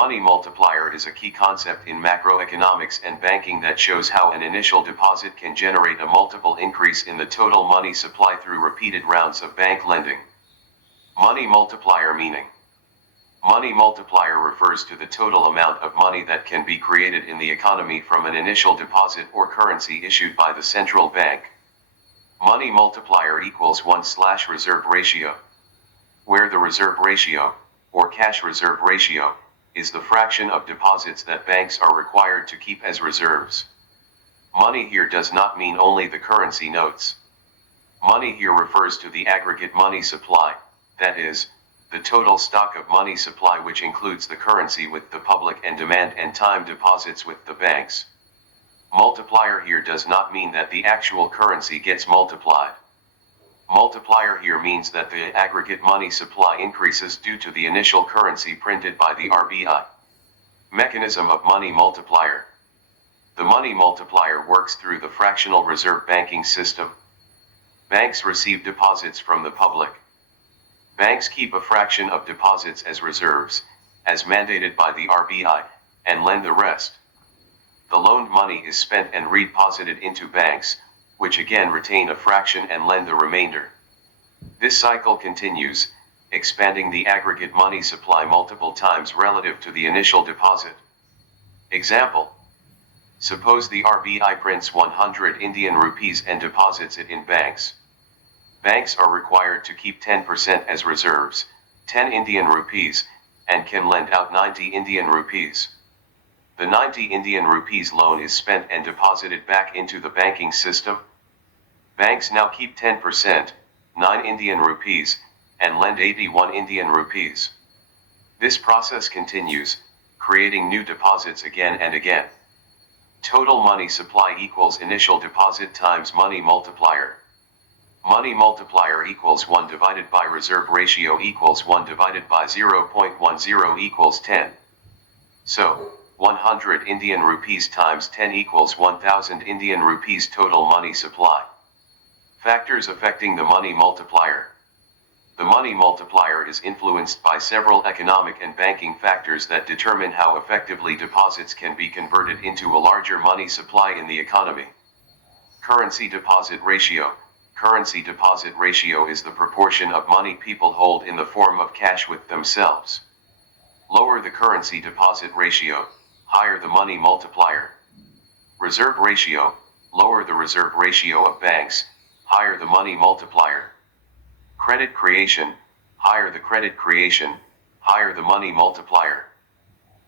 money multiplier is a key concept in macroeconomics and banking that shows how an initial deposit can generate a multiple increase in the total money supply through repeated rounds of bank lending. Money multiplier meaning. Money multiplier refers to the total amount of money that can be created in the economy from an initial deposit or currency issued by the central bank. Money multiplier equals 1/reserve ratio, where the reserve ratio, or cash reserve ratio, is the fraction of deposits that banks are required to keep as reserves. Money here does not mean only the currency notes. Money here refers to the aggregate money supply, that is, the total stock of money supply which includes the currency with the public and demand and time deposits with the banks. Multiplier here does not mean that the actual currency gets multiplied. Multiplier here means that the aggregate money supply increases due to the initial currency printed by the RBI. Mechanism of money multiplier. The money multiplier works through the fractional reserve banking system. Banks receive deposits from the public. Banks keep a fraction of deposits as reserves, as mandated by the RBI, and lend the rest. The loaned money is spent and redeposited into banks, which again retain a fraction and lend the remainder. This cycle continues, expanding the aggregate money supply multiple times relative to the initial deposit. Example. Suppose the RBI prints 100 Indian rupees and deposits it in banks. Banks are required to keep 10% as reserves, 10 Indian rupees, and can lend out 90 Indian rupees. The 90 Indian rupees loan is spent and deposited back into the banking system. Banks now keep 10%, 9 Indian rupees, and lend 81 Indian rupees. This process continues, creating new deposits again and again. Total money supply equals initial deposit times money multiplier. Money multiplier equals 1 divided by reserve ratio equals 1 divided by 0.10 equals 10. So, 100 Indian rupees times 10 equals 1000 Indian rupees total money supply. Factors affecting the money multiplier. The money multiplier is influenced by several economic and banking factors that determine how effectively deposits can be converted into a larger money supply in the economy. Currency deposit ratio. Currency deposit ratio is the proportion of money people hold in the form of cash with themselves. Lower the currency deposit ratio, higher the money multiplier. Reserve ratio. Lower the reserve ratio of banks, higher the money multiplier. Credit creation. Higher the credit creation, higher the money multiplier.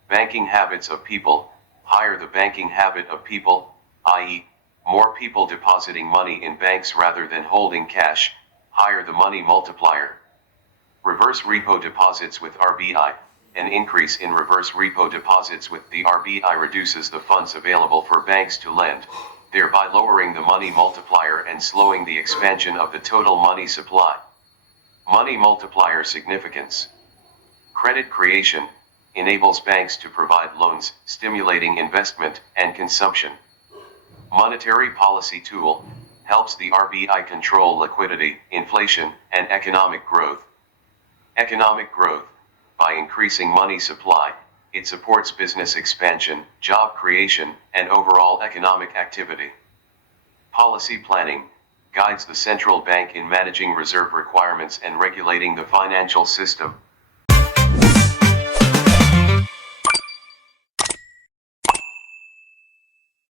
Banking habits of people. Higher the banking habit of people, i.e., more people depositing money in banks rather than holding cash, higher the money multiplier. Reverse repo deposits with RBI. An increase in reverse repo deposits with the RBI reduces the funds available for banks to lend, thereby lowering the money multiplier and slowing the expansion of the total money supply. Money multiplier significance. Credit creation enables banks to provide loans, stimulating investment and consumption. Monetary policy tool helps the RBI control liquidity, inflation, and economic growth. Economic growth. By increasing money supply, it supports business expansion, job creation, and overall economic activity. Policy planning guides the central bank in managing reserve requirements and regulating the financial system.